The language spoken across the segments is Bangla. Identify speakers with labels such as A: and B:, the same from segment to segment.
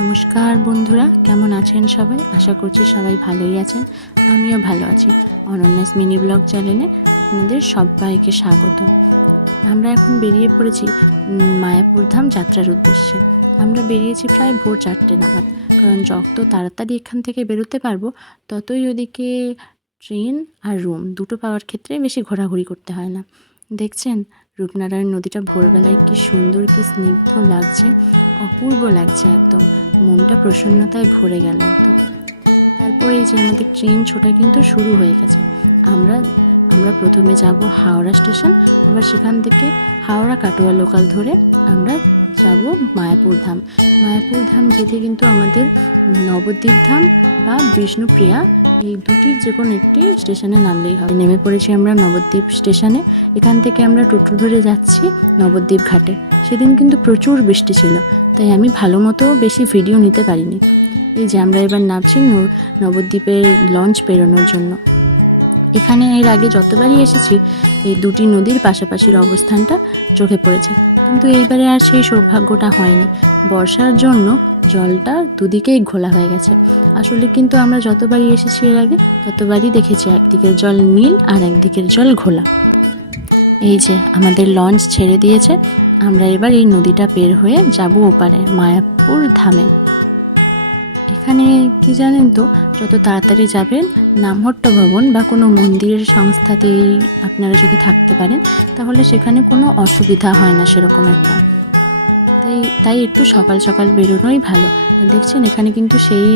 A: নমস্কার বন্ধুরা, কেমন আছেন সবাই? আশা করছি সবাই ভালোই আছেন। আমিও ভালো আছি। অনন্যাস মিনি ব্লগ চ্যানেলে আপনাদের সবাইকে স্বাগত। আমরা এখন বেরিয়ে পড়েছি মায়াপুর ধাম যাত্রার উদ্দেশ্যে। আমরা বেরিয়েছি প্রায় ভোর চারটে নাগাদ। কারণ যত তাড়াতাড়ি এখান থেকে বেরোতে পারব, ততই ওদিকে ট্রেন আর রুম দুটো পাওয়ার ক্ষেত্রে বেশি ঘোরাঘুরি করতে হয় না। দেখছেন? রূপনারায়ণ নদীটা ভোরবেলায় কি সুন্দর, কি স্নিগ্ধ লাগছে, অপূর্ব লাগছে একদম। মনটা প্রসন্নতায় ভরে গেল একদম। তারপরে এই যে আমাদের ট্রেন ছোটা কিন্তু শুরু হয়ে গেছে। আমরা আমরা প্রথমে যাব হাওড়া স্টেশন, আবার সেখান থেকে হাওড়া কাটোয়া লোকাল ধরে আমরা যাব মায়াপুর ধাম। মায়াপুর ধাম যেতে কিন্তু আমাদের নবদ্বীপ ধাম বা বিষ্ণুপ্রিয়া এই দুটির যে কোনো একটি স্টেশনে নামলেই হবে। নেমে পড়েছি আমরা নবদ্বীপ স্টেশনে। এখান থেকে আমরা টোটো ধরে যাচ্ছি নবদ্বীপ ঘাটে। সেদিন কিন্তু প্রচুর বৃষ্টি ছিল, তাই আমি ভালো মতো বেশি ভিডিও নিতে পারিনি। এই যে আমরা এবার নামছি নবদ্বীপের লঞ্চ পেরোনোর জন্য। এখানে এর আগে যতবারই এসেছি, এই দুটি নদীর পাশাপাশির অবস্থানটা চোখে পড়েছে। কিন্তু এইবারে আর সেই সৌভাগ্যটা হয়নি। বর্ষার জন্য জলটা দুদিকেই ঘোলা হয়ে গেছে। আসলে কিন্তু আমরা যতবারই এসেছি এর আগে, ততবারই দেখেছি একদিকের জল নীল আর একদিকের জল ঘোলা। এই যে আমাদের লঞ্চ ছেড়ে দিয়েছে, আমরা এবার এই নদীটা পের হয়ে যাব ওপারে, মায়াপুর ধামে। এখানে কি জানেন তো, যত তাড়াতাড়ি যাবেন, নামহট্ট ভবন বা কোনো মন্দিরের সংস্থাতেই আপনারা যদি থাকতে পারেন, তাহলে সেখানে কোনো অসুবিধা হয় না সেরকম একটা। তাই একটু সকাল সকাল বেরোনোই ভালো। দেখছেন, এখানে কিন্তু সেই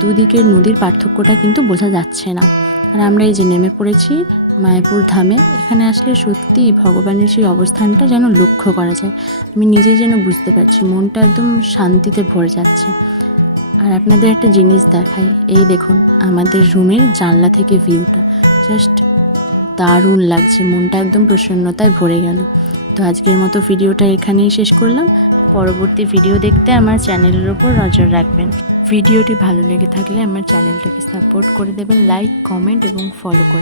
A: দুদিকের নদীর পার্থক্যটা কিন্তু বোঝা যাচ্ছে না। আর আমরা এই যে নেমে পড়েছি মায়াপুর ধামে, এখানে আসলে সত্যি ভগবানের সেই অবস্থানটা যেন লক্ষ্য করা যায়। আমি নিজেই যেন বুঝতে পারছি, মনটা একদম শান্তিতে ভরে যাচ্ছে। আর আপনাদের একটা জিনিস দেখাই, এই দেখুন, আমাদের রুমের জানলা থেকে ভিউটা। জাস্ট দারুণ লাগছে, মনটা একদম প্রসন্নতায় ভরে গেল। তো আজকের মতো ভিডিওটা এখানেই শেষ করলাম। পরবর্তী ভিডিও দেখতে আমার চ্যানেলের ওপর নজর রাখবেন। ভিডিওটি ভালো লেগে থাকলে আমার চ্যানেলটাকে সাপোর্ট করে দেবেন, লাইক, কমেন্ট এবং ফলো করে